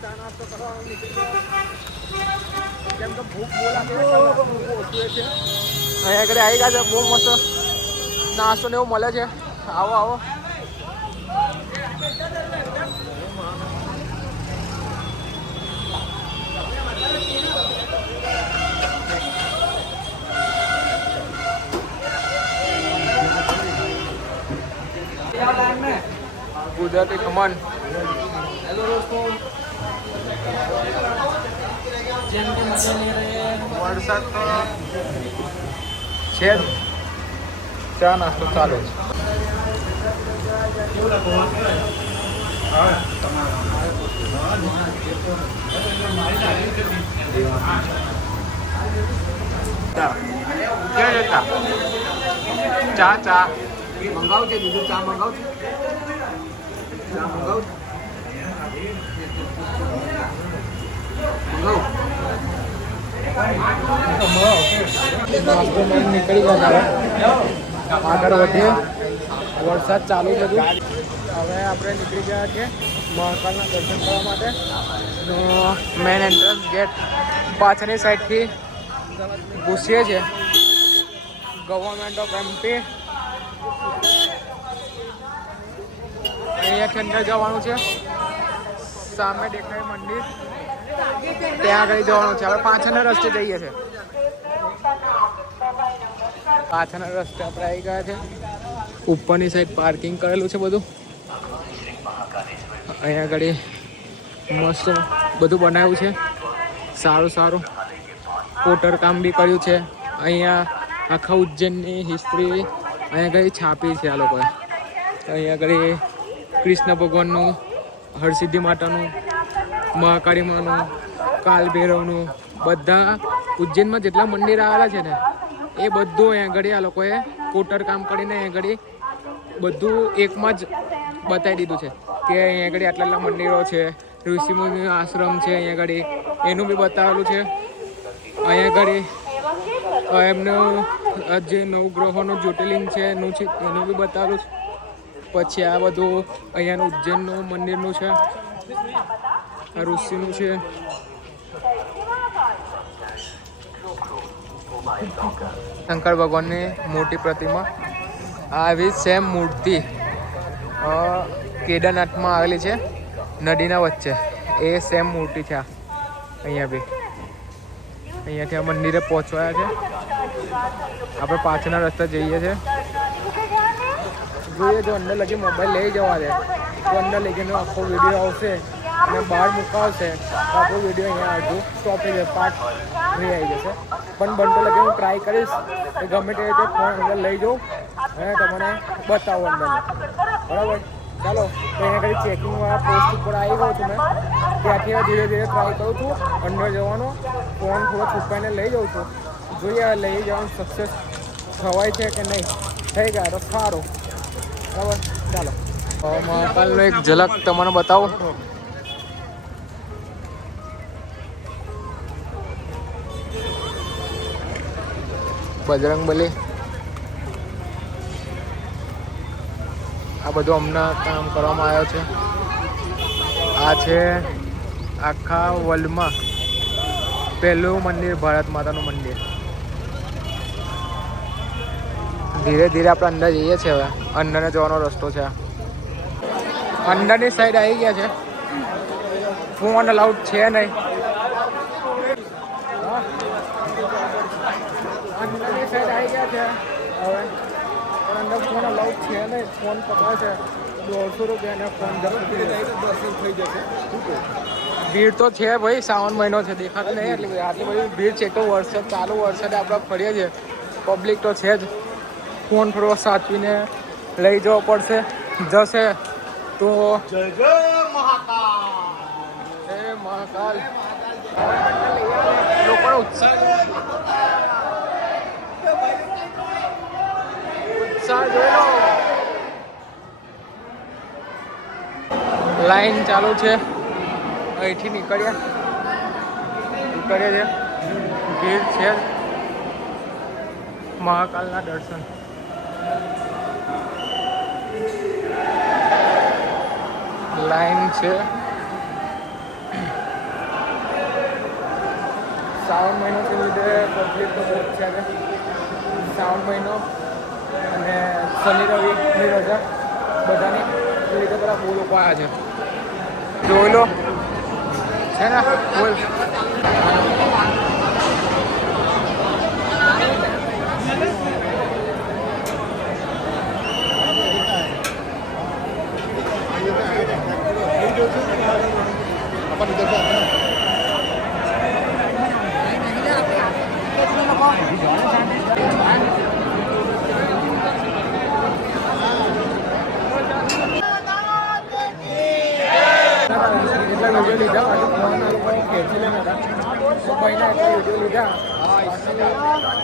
ચા નાસ્તો કરવાનો નીકળી ગયો કેમ કે ભૂખ બોલાતી છે. અહીંયા આગળ આવી ગયા છે, બહુ મસ્ત નાસ્તો ને એવું મળે છે. આવો આવો. ગુજરાતી ખમણ. હેલો દોસ્તો, વરસાદ તો છે, ચા નાસ્તો ચાલુ છે. ચા ચા મંગાવું છે, બીજું ચા મંગાવું છે. નીકળી ગયા આગળ વધીએ. વરસાદ ચાલુ છે. હવે આપણે નીકળી ગયા છીએ મહાકાલના દર્શન કરવા માટે. મેન એન્ટ્રન્સ ગેટ પાછળની સાઈડથી ઘૂસીએ છીએ. Government of MP. અહીંયાથી અંદર જવાનું છે. સામે દેખાય મંદિર, ત્યાં આગળ જવાનું છે. હવે પાછળના રસ્તે જઈએ છીએ. પાછળના રસ્તે આપણે આવી ગયા છે. ઉપરની સાઈડ પાર્કિંગ કરેલું છે બધું. અહીંયા આગળ મસ્ત બધું બનાવ્યું છે, સારું સારું. કોટર કામ બી કર્યું છે. અહીંયા આખા ઉજ્જૈનની હિસ્ટ્રી અહીંયા આગળ છાપી છે આ લોકોએ. અહીંયા આગળ કૃષ્ણ ભગવાનનું, હરસિદ્ધિ માતાનું, મહાકાળી માનું, કાલભૈરવનું, બધા ઉજ્જૈનમાં જેટલા મંદિર આવેલા છે ને એ બધું અહીંયા આગળ આ લોકોએ કોટર કામ કરીને અહીંયા આગળ બધું એકમાં જ બતાવી દીધું છે કે અહીંયા આગળ આટલા આટલા મંદિરો છે, ઋષિમુનિ આશ્રમ છે, અહીંયા આગળ એનું બી બતાવેલું છે. અહીંયા આગળ એમનું જે નવગ્રહોનું જ્યોતિર્લિંગ છે એનું બી બતાવેલું છે. પછી આ બધું અહીંયાનું ઉજ્જૈનનું મંદિરનું છે, આ ઋષિનું છે. શંકર ભગવાનની મોટી પ્રતિમા. આવી સેમ મૂર્તિ કેદારનાથમાં આવેલી છે, નદીના વચ્ચે. એ સેમ મૂર્તિ છે અહીંયા બી. અહીંયાથી આ મંદિરે પહોંચવાયા છે. આપણે પાછળના રસ્તે જઈએ છીએ. જોઈએ જો અંદર લગી મોબાઈલ લઈ જવા દે તો અંદર લઈ જઈને આખો વિડીયો આવશે અને બહાર મુકાવશે તો આપણો વિડીયો અહીંયા અડધું સ્ટોપ થઈ જશે, પાર્ટ ફ્રી આવી જશે. પણ બનતો લગે હું ટ્રાય કરીશ કે ગમે તે રીતે ફોન અંદર લઈ જાઉં અને તમને બતાવું અંદરને. બરાબર, ચાલો. તો અહીંયા ખાલી ચેકિંગવાળા પોસ્ટ ઉપર આવી ગયો છું મેં. ત્યાંથી ધીરે ધીરે ટ્રાય કરું છું અંદર જવાનો. ફોન થોડો છુપાઈને લઈ જાઉં છું. જોઈએ લઈ જવાનું સક્સેસ થવાય છે કે નહીં. થઈ ગયા તો સારું. બરાબર, ચાલો. મહાકાલનો એક ઝલક તમને બતાવો. બજરંગબલી. આ બધું હમણાં કામ કરવામાં આવ્યો છે. આ છે આખા વર્લ્ડમાં પહેલું મંદિર, ભારત માતાનું મંદિર. ધીરે ધીરે આપણે અંદર જઈએ છીએ. હવે અંદરને જવાનો રસ્તો છે. અંદરની સાઈડ આવી ગયા છે. ફોન અલાઉડ છે નહીં. અંદરની સાઈડ આવી ગયા છે હવે, પણ અંદર ફોન અલાઉડ છે નહીં. ફોન પકડે છે 150 રૂપિયા. ફોન દર્શન થઈ જશે. ભીડ તો છે ભાઈ, શ્રાવણ મહિનો છે, દેખાતો નહીં આટલી બધી ભીડ છે. તો વરસાદ ચાલુ, વરસાદે આપણે ફરીએ છીએ, પબ્લિક તો છે જ. ફોન થોડો સાચવીને લઈ જવો પડશે. જશે તો જય જય મહાકાલ. જય મહાકાલ. લોકોનો ઉત્સાહ જોઈ લો. લાઈન ચાલુ છે. અહીંથી નીકળ્યા છે. ભીડ છે. મહાકાલના દર્શન. લાઈન છે. શ્રાવણ મહિનો છે લીધે પબ્લિક તો બહુ છે શ્રાવણ મહિનો અને શનિ રવિની રજા બધાની લીધે બધા બહુ લોકો આવ્યા છે જોઈ લો છે ને બોલ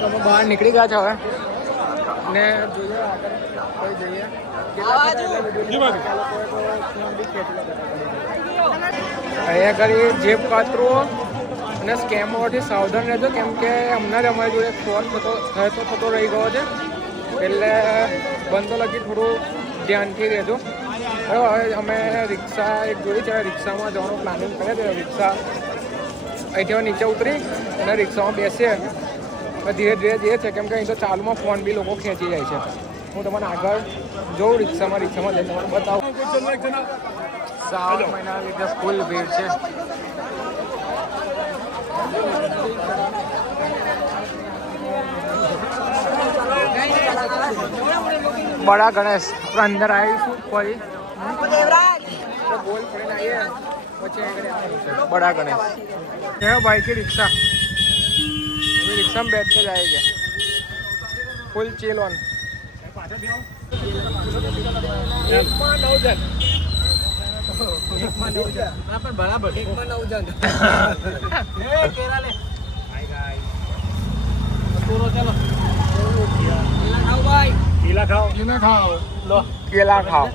તમે બહાર નીકળી ગયા છો હવે ને જોઈએ આગળ કઈ જઈએ અહીંયા કરી જેબ કાતરો અને સ્કેમોથી સાવધાન રહેજો કેમ કે હમણાં જ અમારી જોડે ફ્રોડ થતો રહી ગયો છે એટલે બંધો લગી થોડું ધ્યાનથી રહેજો બરાબર હવે અમે રિક્ષા એક જોઈ છે રિક્ષામાં જવાનું પ્લાનિંગ કરે છે રિક્ષા અહીંથી નીચે ઉતરી અને રિક્ષામાં બેસીએ ધીરે ધીરે જઈએ છે કેમ કે અહીં તો ચાલુમાં ફોન બી લોકો ખેંચી જાય છે હું તમને આગળ જોઉં રિક્ષામાં જઈને તમને બતાવું શ્રાવણ મહિનાના લીધે ફૂલ ભીડ છે બડા ગણેશ અંદર આવીશું ફરી ગોલ ફરીને આવીએ પછી बड़ा गणेश है भाई की रिक्शा रिक्शा में बैठ के जाएंगे फुल चिल ऑन बराबर केला खाओ लो केला खाओ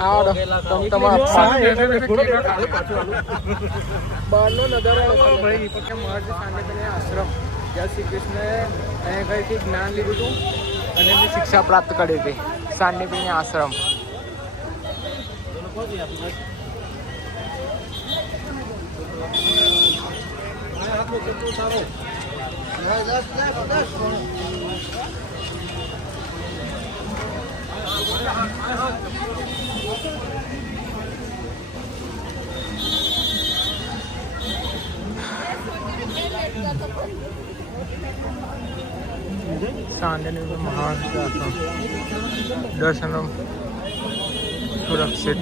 आओ तुम બહારનો નજારો ભાઈ મહર્ષિ સાંદીપની આશ્રમ જ્યાં શ્રી કૃષ્ણએ અહીંયા કંઈથી જ્ઞાન લીધું હતું અને એમની શિક્ષા પ્રાપ્ત કરી હતી સાંદીપની આશ્રમ સાંદીપની મહર્ષિ આશ્રમ દર્શનમ सुरक्षित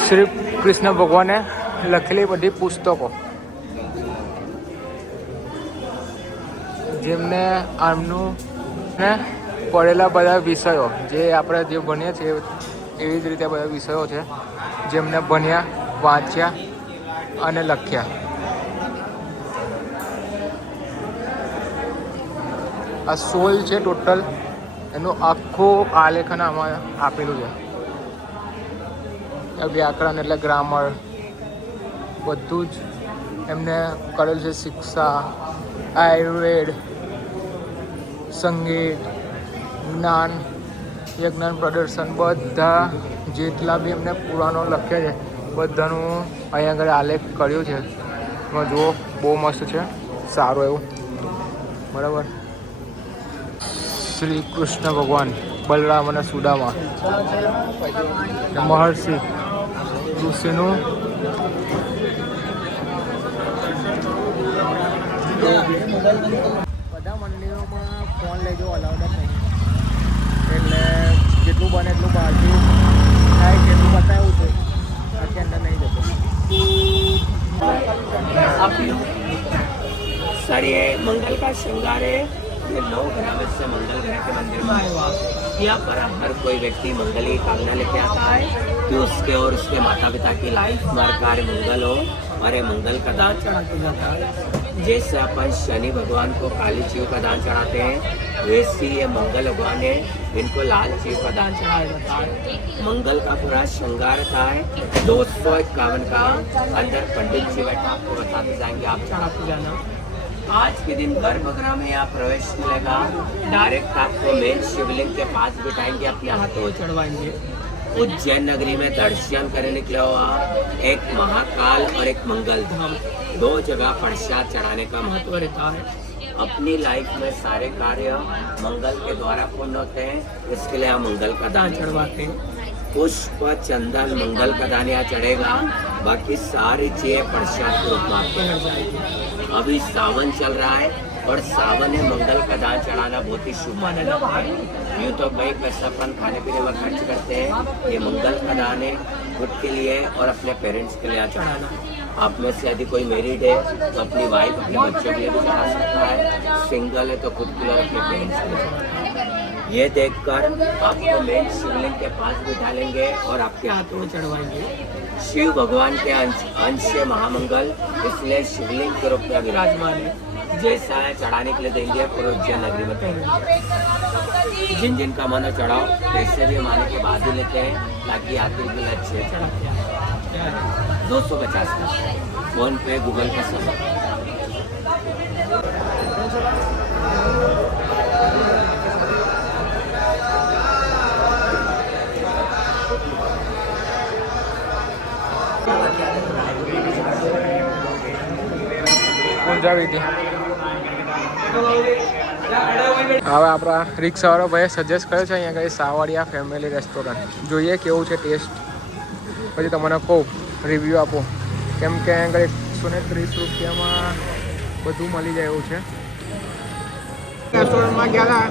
શ્રી કૃષ્ણ ભગવાને લખેલી બધી પુસ્તકો જેમને આમનું ને પડેલા બધા વિષયો જે આપણે જે ભણીએ છીએ એવી જ રીતે બધા વિષયો છે જેમને ભણ્યા વાંચ્યા અને લખ્યા આ 16 છે ટોટલ એનું આખું આલેખન આમાં આપેલું છે વ્યાકરણ એટલે ગ્રામર બધું જ એમને કરેલું છે શિક્ષા આયુર્વેદ સંગીત જ્ઞાન યજ્ઞાન પ્રદર્શન બધા જેટલા બી એમને પુરાણો લખ્યા છે બધાનું અહીંયા આગળ આલેખ કર્યું છે એમાં જુઓ બહુ મસ્ત છે સારું એવું બરાબર શ્રી કૃષ્ણ ભગવાન બલરામ અને સુદામા મહર્ષિ ઋષિનું બધા મંદિરોમાં ફોન લેજો અલાઉડ જ નહીં એટલે જેટલું બને એટલું બહારથી થાય જેટલું બતાવ્યું છે આખી અંદર નહીં જતો सर ये मंगल का श्रृंगार है ये 9 ग्राम से मंगल ग्रह के मंदिर में आया हुआ यहाँ पर हर कोई व्यक्ति मंगल की कामना लेके आता है कि उसके और उसके माता पिता की लाइफ हर कार्य मंगल हो और ये मंगल का दान चढ़ाते जाता है जैसे अपन शनि भगवान को काली चीव का दान चढ़ाते हैं वैसे ये मंगल भगवान है इनको लाल चीव का दान चढ़ाया जाता है मंगल का पूरा श्रृंगार था है 251 का अंदर पंडित जी बैठा आपको बताते जाएंगे आप चढ़ाते जाना आज के दिन गर्भगृह में यहाँ प्रवेश मिलेगा। डायरेक्ट आपको मेन शिवलिंग के पास बिठाएंगे, अपने हाथों में चढ़वाएंगे। उज्जैन नगरी में दर्शन करने के लिए एक महाकाल और एक मंगल धाम, 2 जगह प्रसाद चढ़ाने का महत्व रहता है। अपनी लाइफ में सारे कार्य मंगल के द्वारा पूर्ण होते हैं, इसके लिए हम मंगल का दान चढ़वाते हैं। पुष्प चंदन मंगल का दान यहाँ चढ़ेगा, बाकी सारी चीजें प्रसाद के रूप में आपके घर जाएगी। अभी सावन चल रहा है और सावन में मंगल का दान चढ़ाना बहुत ही शुभ माना जाता है। यूँ तो कई पैसा अपन खाने पीने में खर्च करते हैं, ये मंगल का दान है खुद के लिए और अपने पेरेंट्स के लिए यहाँ चढ़ाना। आप में से यदि कोई मैरिड है तो अपनी वाइफ अपने बच्चों के लिए भी चढ़ा सकता है, सिंगल है तो खुद के लिए और अपने पेरेंट्स के लिए चढ़ा सकता है। ये देखकर आपको मेन शिवलिंग के पास बिठा लेंगे और आपके हाथों में चढ़वाएंगे। शिव भगवान के अंश से महामंगल, इसलिए शिवलिंग के रूप में विराजमान है। जैसा है चढ़ाने के लिए देंगे और उज्जैन नगरी में कहेंगे। जिन जिन का मन चढ़ाओ, पैसे भी माने के बाद ही लेते हैं, ताकि आखिर में अच्छे चढ़ाते हैं। 250 का फोन पे गूगल पे सब। હવે આપણા રિક્ષાવાળો ભાઈએ સજેસ્ટ કર્યો છે અહીંયા કઈ સાવરિયા ફેમિલી રેસ્ટોરન્ટ, જોઈએ કેવું છે ટેસ્ટ, પછી તમને કહું, રિવ્યૂ આપો, કેમ કે અહીંયા આગળ 130 રૂપિયામાં બધું મળી જાય એવું છે. રેસ્ટોરન્ટમાં ગયા હતા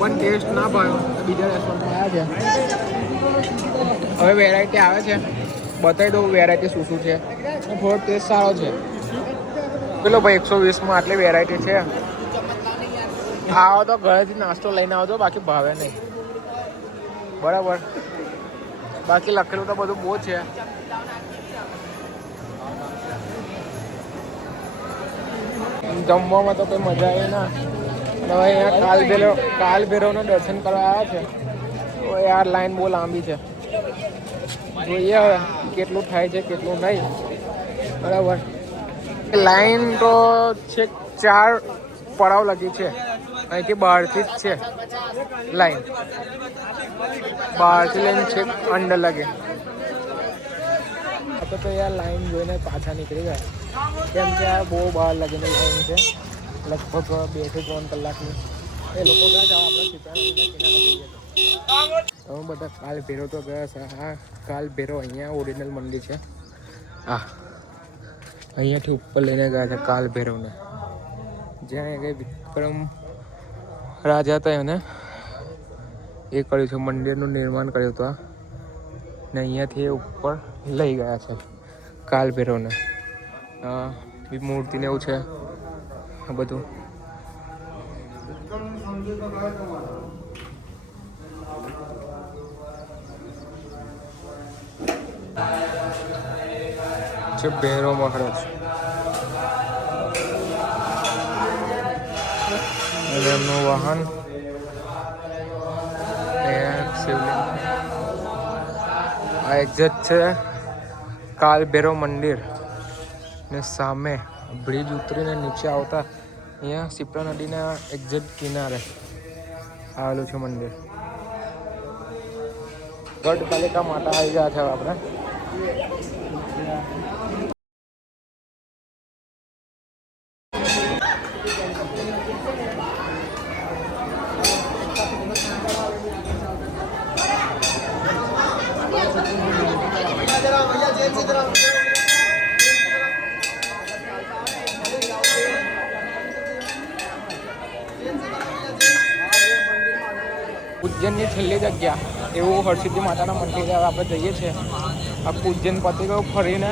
પણ ટેસ્ટ ના ભાવ્યો, બીજા રેસ્ટોરન્ટમાં આવ્યા છે. હવે વેરાયટી આવે છે, બતાવી દઉં વેરાયટી શું શું છે. થોડો ટેસ્ટ સારો છે. પેલો ભાઈ 120માં આટલી વેરાયટી છે. આવો તો ઘરેથી નાસ્તો લઈને આવજો, બાકી ભાવે નહીં, બરાબર. બાકી લખેલું તો બધું બહુ છે. જમવામાં તો કંઈ મજા આવી ના. હવે અહીંયા કાલ ભૈરવના દર્શન કરવા આવ્યા છે, તો યાર લાઈન બહુ લાંબી છે. જોઈએ હવે કેટલું થાય છે કેટલું નહીં, બરાબર. લાઈન તો છેક 4 પડાવ લગી છે, અહીંથી બહારથી જ છે લાઈન, બહારથી લઈને છેક અંડર લગે. આપણે તો યાર લાઈન જોઈને પાછા નીકળી ગયા, કેમ કે આ બહુ બહાર લગીને લાઈન છે, લગભગ 2 થી 3 કલાકની. એ લોકો ગયા જાઓ, આપણે સીતા હવે બધા કાલ ભૈરવ તો ગયા છે. હા, કાલ ભૈરવ અહીંયા ઓરિજિનલ મંદિર છે. હા, અહીંયાથી ઉપર લઈને ગયા છે કાલ ભૈરવને, જ્યાં કંઈ વિક્રમ રાજા હતા એને એ કર્યું છે, મંદિરનું નિર્માણ કર્યું હતું. ને અહીંયાથી એ ઉપર લઈ ગયા છે કાલ ભૈરવને. મૂર્તિને એવું છે બધું. છે ભૈરવ મહારાજ અને એમનું વાહન, શિવલિંગ. આ એક્ઝેક્ટ છે કાલ ભૈરવ મંદિર ને સામે બ્રિજ ઉતરીને નીચે આવતા અહીંયા શિપ્રા નદીના એક્ઝેક્ટ કિનારે આવેલું છે મંદિર. ગઢપાલિકા માતા આવી ગયા છે આપણે. ઉજ્જૈનની છેલ્લી જગ્યા એવું હરસિદ્ધિ માતાના મંદિરે આપણે જઈએ છીએ. આખું ઉજ્જૈન પતી ગયું ફરીને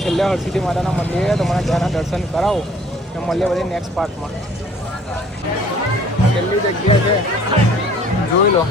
છેલ્લે હરસિદ્ધિ માતાના મંદિરે તમારા ત્યાંના દર્શન કરાવો ને મળીએ બધી નેક્સ્ટ પાર્ટમાં. છેલ્લી જગ્યા છે, જોઈ લો.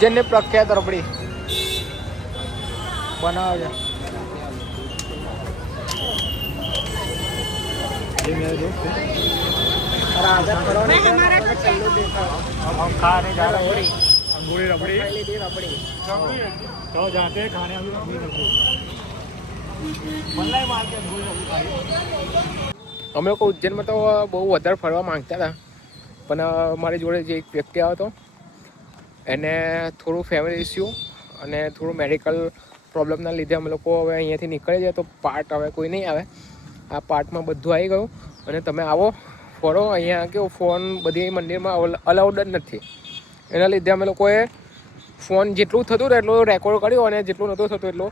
જેને પ્રખ્યાત રબડી બનાવે છે અમે લોકો ઉજ્જૈનમાં તો બહુ વધારે ફરવા માંગતા હતા, પણ મારી જોડે જે એક વ્યક્તિ આવ્યો હતો એને થોડું ફેમિલી ઇસ્યુ અને થોડું મેડિકલ પ્રોબ્લેમના લીધે અમે લોકો હવે અહીંયાથી નીકળી જાય તો પાર્ટ હવે કોઈ નહીં આવે. આ પાર્ટમાં બધું આવી ગયું અને તમે આવો ફરો. અહીંયા કેવું ફોન બધી મંદિરમાં અલાઉડ જ નથી, એના લીધે અમે લોકોએ ફોન જેટલું થતું ને એટલું રેકોર્ડ કર્યું અને જેટલું નહોતું થતું એટલું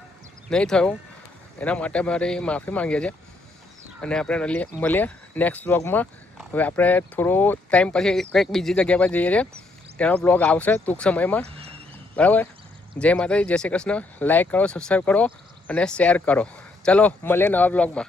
નહીં થયું. એના માટે મારી માફી માંગીએ છીએ અને આપણે મળીએ નેક્સ્ટ બ્લોગમાં. હવે આપણે થોડો ટાઈમ પછી કંઈક બીજી જગ્યા પર જઈએ છીએ, તેનો બ્લોગ આવશે ટૂંક સમયમાં. બરાબર. જય માતાજી, જય શ્રી કૃષ્ણ. લાઈક કરો, સબસ્ક્રાઈબ કરો અને શેર કરો. ચલો મળીએ નવા બ્લોગમાં.